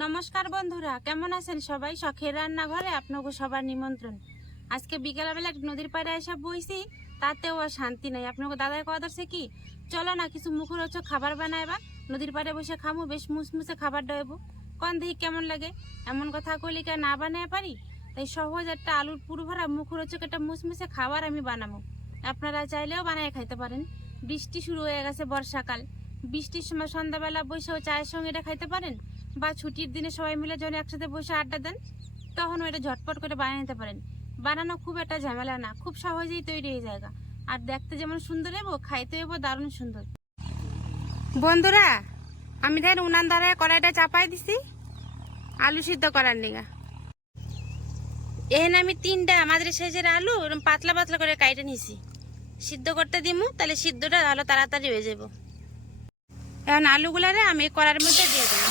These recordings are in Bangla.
নমস্কার বন্ধুরা, কেমন আছেন সবাই? শখের রান্নাঘরে আপনাকে সবার নিমন্ত্রণ। আজকে বিকেলবেলা নদীর পাড়ে এসে বইছি, তাতেও আর শান্তি নাই। আপনাকে দাদার কথা ধরছে কি, চলো না কিছু মুখরোচক খাবার বানাইবা। নদীর পাড়ে বসে খামু, বেশ মুসমুসে খাবার দেবো কন দেখি কেমন লাগে? এমন কথা কইলে কি না বানাই পারি? তাই সহজ একটা আলুর পুরো ভরা মুখরোচক একটা মুসমুসে খাবার আমি বানাবো আপনারা চাইলেও বানাই খাইতে পারেন। বৃষ্টি শুরু হয়ে গেছে বর্ষাকাল। বৃষ্টির সময় সন্ধ্যাবেলা বসেও চায়ের সঙ্গে এটা খাইতে পারেন? বা ছুটির দিনে সবাই মিলে যখন একসাথে বসে আড্ডা দেন তখন ওইটা ঝটপট করে বানিয়ে নিতে পারেন। বানানো খুব একটা ঝামেলা না, খুব সহজেই তৈরি হয়ে জায়গা আর দেখতে যেমন সুন্দর এবো খাইতে এবো দারুণ সুন্দর। বন্ধুরা, আমি ধর উনান ধারায় কড়াইটা চাপাই দিছি, আলু সিদ্ধ করার নিগা এখানে আমি তিনটা আমাদের সাইজের আলু এরকম পাতলা পাতলা করে কাইটে নিছি। সিদ্ধ করতে দিমু, তাহলে সিদ্ধটা ভালো তাড়াতাড়ি হয়ে যাব এখন আলুগুলারে আমি কড়ার মধ্যে দিয়ে দেবো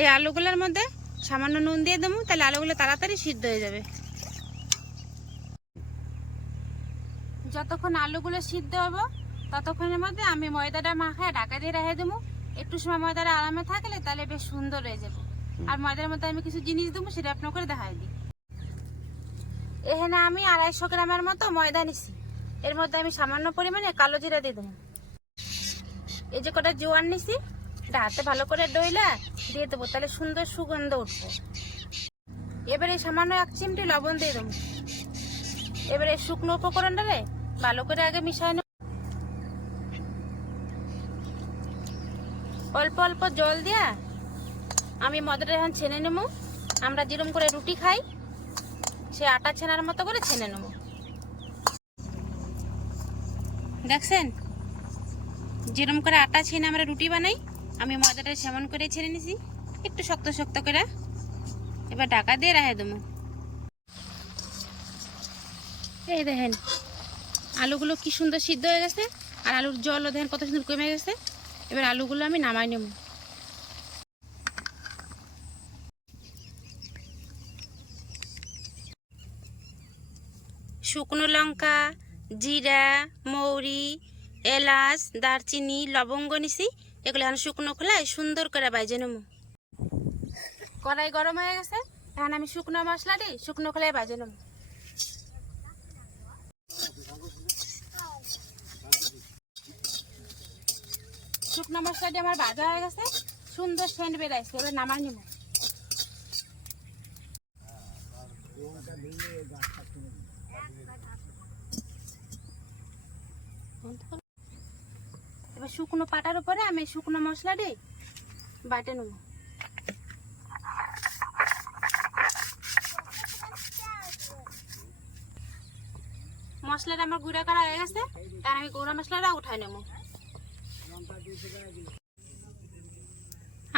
এই আলুগুলোর মধ্যে সামান্য নুন দিয়ে দেবো তাহলে আলুগুলো তাড়াতাড়ি সিদ্ধ হয়ে যাবে। যতক্ষণ আলুগুলো সিদ্ধ হব ততক্ষণের মধ্যে আমি ময়দাটা মাখায় ঢাকা দিয়ে রেখে দেবো। একটু সময় ময়দাটা আরামে থাকলে তাহলে বেশ সুন্দর হয়ে যাবে। আর ময়দার মধ্যে আমি কিছু জিনিস দেবো সেটা আপনাকে দেখাই দিই। এখানে আমি আড়াইশো গ্রামের মতো ময়দা নিছি। এর মধ্যে আমি সামান্য পরিমাণে কালো জিরা দিয়ে দেবো। এই যে কটা জোয়ার নিছি এটা হাতে ভালো করে ডইলা দিয়ে দেবো, তাহলে সুন্দর সুগন্ধ উঠবে। এবারে সামান্য এক চিমটি লবণ দিয়ে দেবো। এবারে শুকনো উপকরণটারে ভালো করে আগে মিশাই নেব। অল্প অল্প জল দিয়া আমি মদটা এখন ছেনে নেব। আমরা যেরকম করে রুটি খাই, সে আটা ছেনার মতো করে ছেনে নেব। দেখছেন? যেরকম করে আটা ছেনে আমরা রুটি বানাই আমি ময়দাটা সেমন করে ছেড়ে নিছি। একটু শক্ত শক্ত করে। এবার ঢাকা দিয়ে রাখে দেবো। এই দেখেন, আলুগুলো কি সুন্দর সিদ্ধ হয়ে গেছে, আর আলুর জলও দেখেন কত সুন্দর কমে গেছে। এবার আলুগুলো আমি নামাই নেব। শুকনো লঙ্কা, জিরা, মৌরি, এলাচ, দারচিনি, লবঙ্গ নিছি। এগুলো এখন শুকনো খোলায় সুন্দর করে বাইজে নেব। কড়াই গরম হয়ে গেছে, এখন আমি শুকনো মশলা দিই শুকনো খোলায় বাজে নেব। শুকনো মশলা দিয়ে আমার ভাজা হয়ে গেছে, সুন্দর সেন্ট বেরাইছে এবার নামাই নেব। এবার শুকনো পাটার উপরে আমি শুকনো মশলা দিই বাটে নেব। মশলাটা আমার গুঁড়া করা হয়ে গেছে, তার আমি গুঁড়া মশলাটা উঠাই নেব।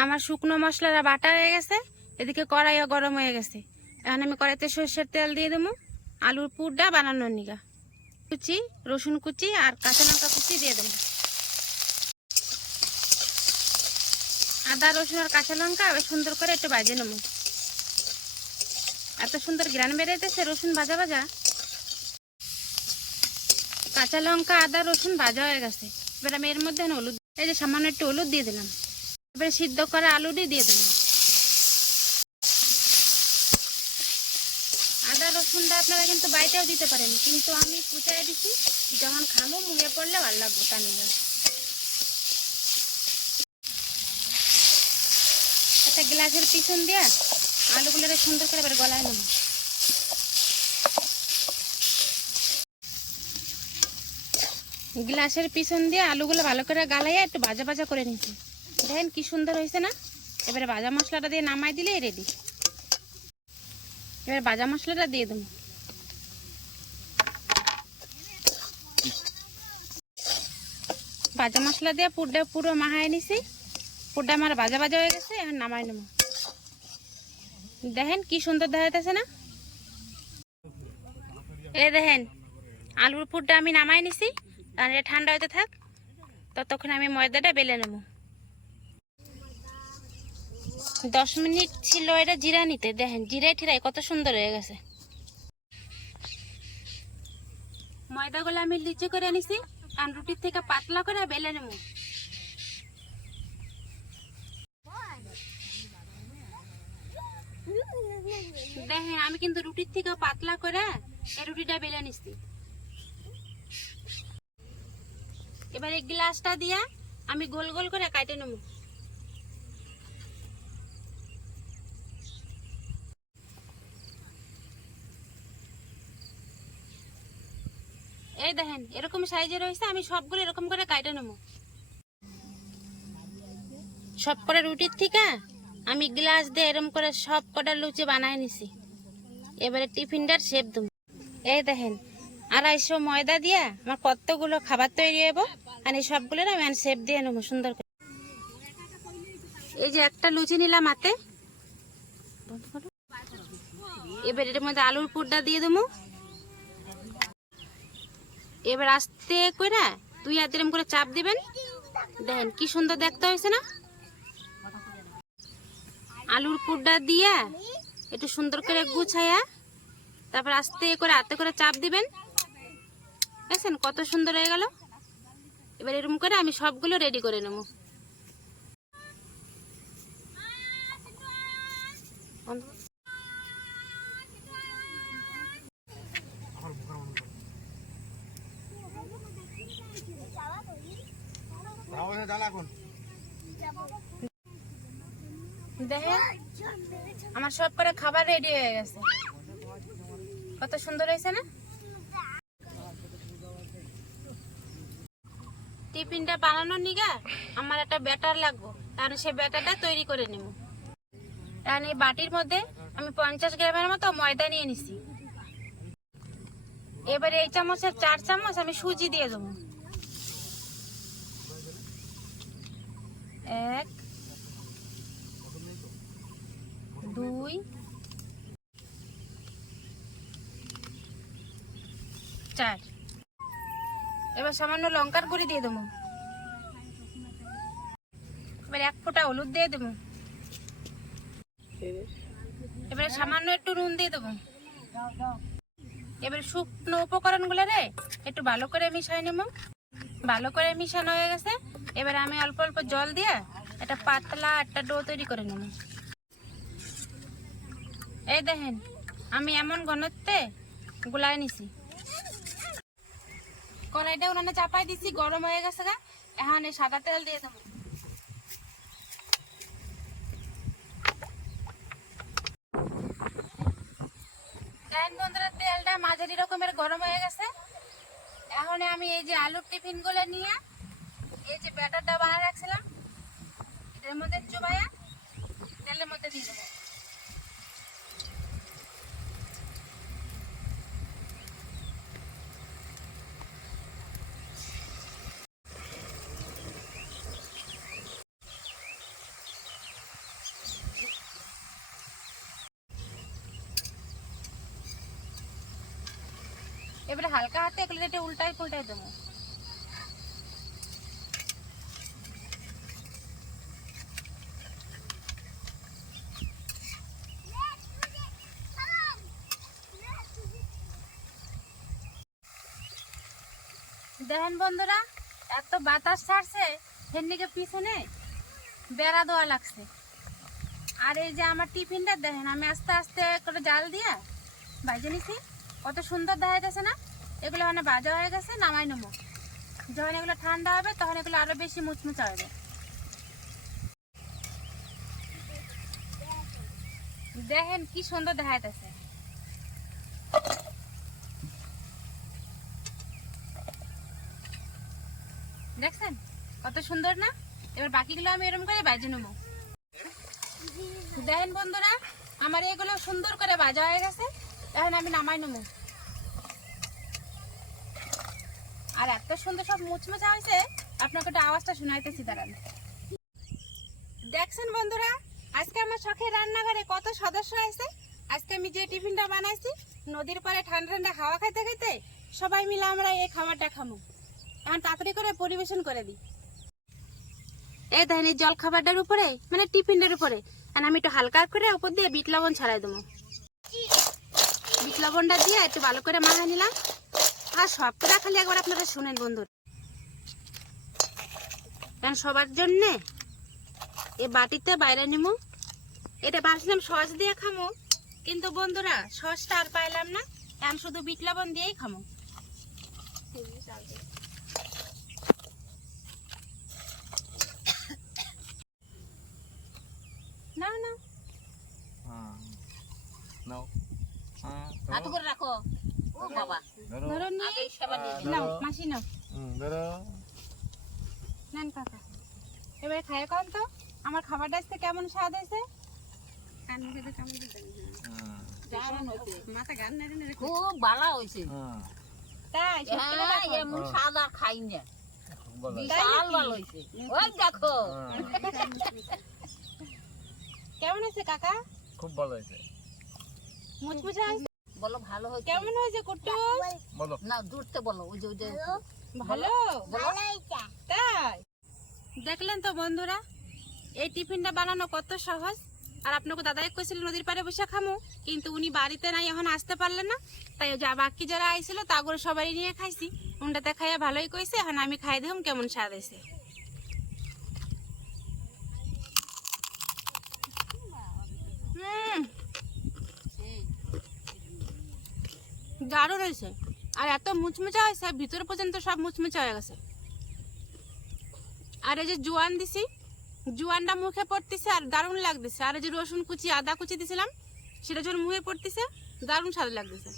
আমার শুকনো মশলাটা বাটা হয়ে গেছে, এদিকে কড়াইও গরম হয়ে গেছে। এখন আমি কড়াইতে সর্ষের তেল দিয়ে দেবো, আলুর পুরটা বানানোর নিগা। কুচি, রসুন কুচি আর কাঁচা লঙ্কা কুচি দিয়ে দেবো। আদা, রসুন আর কাঁচা লঙ্কা সুন্দর করে একটু বাজে নেব। এত সুন্দর গ্রান বেরোতেছে রসুন ভাজা ভাজা। কাঁচা লঙ্কা, আদা, রসুন ভাজা হয়ে গেছে। এবার আমি এর মধ্যে হলুদ এই যে সামান্য একটু হলুদ দিয়ে দিলাম। এবারে সিদ্ধ করা আলুটি দিয়ে দিলাম। আদা, রসুনটা আপনারা কিন্তু বাড়িতেও দিতে পারেন, কিন্তু আমি কুচাই দিচ্ছি যখন খাব, মুখে পড়লে ভালো লাগবে তার একটা গ্লাসের পিছন দিয়া আলুগুলো সুন্দর করে এবার গলায় নেব। গ্লাসের পিছন দিয়ে আলুগুলো ভালো করে গালাইয়া একটু ভাজা ভাজা করে নিচ্ছি। দেখেন কি সুন্দর হয়েছে না? এবারে ভাজা মশলাটা দিয়ে নামাই দিলে রেডি এবার ভাজা মশলাটা দিয়ে দেবো। ভাজা মশলা দিয়ে পুরটা পুরো মাহায় নিছি। পুরটা আমার ভাজা ভাজা হয়ে গেছে, এখন নামাই নেব। দেখেন কি সুন্দর দেখা যাচ্ছে না? এ দেখেন, আলুর পুরটা আমি নামাই নিছি, আর এটা ঠান্ডা হতে থাক, ততক্ষণ আমি ময়দাটা বেলে নেব। দশ মিনিট ছিল এটা জিরা নিতে, দেখেন জিরাই ঠিরাই কত সুন্দর হয়ে গেছে। ময়দাগুলো আমি লিচু করে নিছি, আর রুটির থেকে পাতলা করে বেলে নেব। দেখেন, আমি কিন্তু রুটির থেকে পাতলা করে এই রুটিটা বেলে নিচ্ছি। এবার এই গ্লাসটা দিয়া আমি গোল গোল করে কাটে নেব। এই দেখেন, এরকম সাইজে রয়েছে আমি সবগুলো এরকম করে কাটে নেব। সব করে রুটির থেকে আমি গ্লাস দিয়ে এরম করে সব কটা লুচি বানাই নিছি। এবারে টিফিনটার শেপ দেবো এই দেখেন, আড়াইশো ময়দা দিয়া আমার কতগুলো খাবার তৈরি হব আর এই সবগুলোর আমি শেপ দিয়ে নেব সুন্দর করে। এই যে একটা লুচি নিলাম হাতে। এবার এর মধ্যে আলুর পুরটা দিয়ে দেবো। এবার আস্তে করে দুই হাত এরম করে চাপ দিবেন। দেখেন কি সুন্দর দেখতে হয়েছে না? আলুর পুরটা দিয়া একটু সুন্দর করে গুছাইয়া তারপর আস্তে করে হাতে করে চাপ দিবেন। দেখছেন কত সুন্দর হয়ে গেল? এবার এরকম করে আমি সবগুলো রেডি করে নেব। দেখেন, আমার সব করে খাবার রেডি হয়ে গেছে। কত সুন্দর হয়েছে না? টিফিনটা বানানোর নিগা, আমার একটা ব্যাটার লাগবে। কারণ সেই ব্যাটারটা তৈরি করে নেব। কারণ এই বাটির মধ্যে আমি পঞ্চাশ গ্রামের মতো ময়দা নিয়ে নিছি। এবারে এই চামচের চার চামচ আমি সুজি দিয়ে দেবো। এক দুই। চার। এবার সামান্য লঙ্কার গুঁড়ি দিয়ে দেবো। এবার এক ফোঁটা হলুদ দিয়ে দেবো। এবারে সামান্য একটু নুন দিয়ে দেবো। এবার শুকনো উপকরণগুলো রে, একটু ভালো করে মিশাই নেব। ভালো করে মিশানো হয়ে গেছে। এবার আমি অল্প অল্প জল দিয়ে একটা পাতলা একটা ডো তৈরি করে নেব। এই দেখেন, আমি এমন ঘনত্বে গুলাই নিছি। কড়াইটা উনানে চাপাই দিছি, গরম হয়ে গেছে গা। এখন সাদা তেল দিয়ে দেবো। বন্ধুরা, তেলটা মাঝারি রকমের গরম হয়ে গেছে। এখন আমি এই যে আলুর টিফিনগুলো নিয়ে এই যে ব্যাটারটা বানিয়ে রাখছিলাম। এটার মধ্যে চুবাইয়া তেলের মধ্যে দিয়ে দেবো। এবারে হালকা হাতে এগুলো একটু উল্টাই পুল্টাই দেবো। দেখেন বন্ধুরা, এত বাতাস ছাড়ছে হেনদিকে পিছনে বেড়া দেওয়া লাগছে। আর এই যে আমার টিফিনটা দেখেন, আমি আস্তে আস্তে করে জাল দিয়া ভাইজে নিছি। কত সুন্দর দেখা না? এগুলো মানে ভাজা হয়ে গেছে, নামাই নেব। যখন এগুলো ঠান্ডা হবে, তখন এগুলো আরও বেশি মুচমুচা হবে। দেখেন কি সুন্দর দেখা যাচ্ছে। দেখছেন? কত সুন্দর না? এবার বাকিগুলো আমি এরকম করে বাজে নেব। দেখেন বন্ধুরা, আমার এগুলো সুন্দর করে বাজা হয়ে গেছে এখন আমি নামাই নেব। আর এত সুন্দর সব মুচমুচা হয়েছে, আপনাকে একটা আওয়াজটা শোনাইতেছি, দাঁড়ান। দেখছেন বন্ধুরা, আজকে আমার শখের রান্নাঘরে কত সদস্য আছে। আজকে আমি যে টিফিনটা বানাইছি, নদীর পাড়ে ঠান্ডা ঠান্ডা হাওয়া খাইতে খাইতে সবাই মিলে আমরা এই খাবারটা খামো এখন তাড়াতাড়ি করে পরিবেশন করে দিই। এই দেখেন এই জল খাবারটার উপরে মানে টিফিনের উপরে। আর আমি একটু হালকা করে উপর দিয়ে বিট লবণ ছড়াই দেবো। বিট লবণটা দিয়ে একটু ভালো করে মাখা নিলাম। আর সবটা খালি একবার আপনারা শুনেন বন্ধু কারণ সবার জন্যে এ বাটিতে বাইরে নিমু। এটা ভাবছিলাম সস দিয়ে খামো কিন্তু বন্ধুরা সসটা আর পাইলাম না। এখন শুধু বিট লবণ দিয়েই খামো। না না হাত করে রাখো। ও বাবা ধরো। ধরো নি। আগে সেবা দিয়ে দিন। নাও মাসি নাও। হুম, ধরো। নেন কাকা। এবারে খায় কম তো? আমার খাবারটা আজকে কেমন স্বাদ হয়েছে? কেমন হ্যাঁ খুব ভালো হয়েছে। তাই এমন স্বাদ আর খাই না। কেমন কাকা? খুব ভালো হয়েছে। মুচমুচে হয়েছে? বলো ভালো হয়েছে? কেমন হয়েছে কুট্টু? বলো। না দূরতে বলো ওই যে ওই যে। ভালো? বলো তাই? দেখলেন তো বন্ধুরা এই টিফিনটা বানানো কত সহজ। আর আপনাকে দাদাই কইছিল নদীর পাড়ে বসে খামু। কিন্তু উনি বাড়িতে নাই এখন আসতে পারলেন না। তাই যা বাকি যারা আইছিল তাগুলো সবাই নিয়ে খাইছি। উনটাতে খাইয়া ভালোই কইছে এখন আমি খাই দিলাম কেমন স্বাদ হয়েছে হুম দারুণ হয়েছে আর এত মুচমুচা হয়েছে ভিতর পর্যন্ত সব মুচমুচা হয়ে গেছে। আর এই যে জোয়ান দিছি, জোয়ানটা মুখে পড়তেছে আর দারুণ লাগতেছে। আর এই যে রসুন কুচি, আদা কুচি দিছিলাম, সেটা যখন মুখে পড়তেছে, দারুণ স্বাদ লাগতেছে।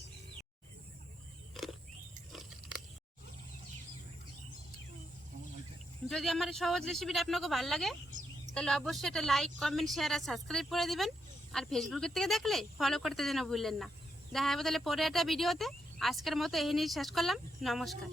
যদি আমার সহজ রেসিপিটা আপনাকে ভালো লাগে, তাহলে অবশ্যই একটা লাইক কমেন্ট শেয়ার আর সাবস্ক্রাইব করে দিবেন। আর ফেসবুকের থেকে দেখলে ফলো করতে যেন ভুললেন না। দেখা হবে তাহলে পরে একটা ভিডিওতে। আজকের মতো এই নিয়ে শেষ করলাম। নমস্কার।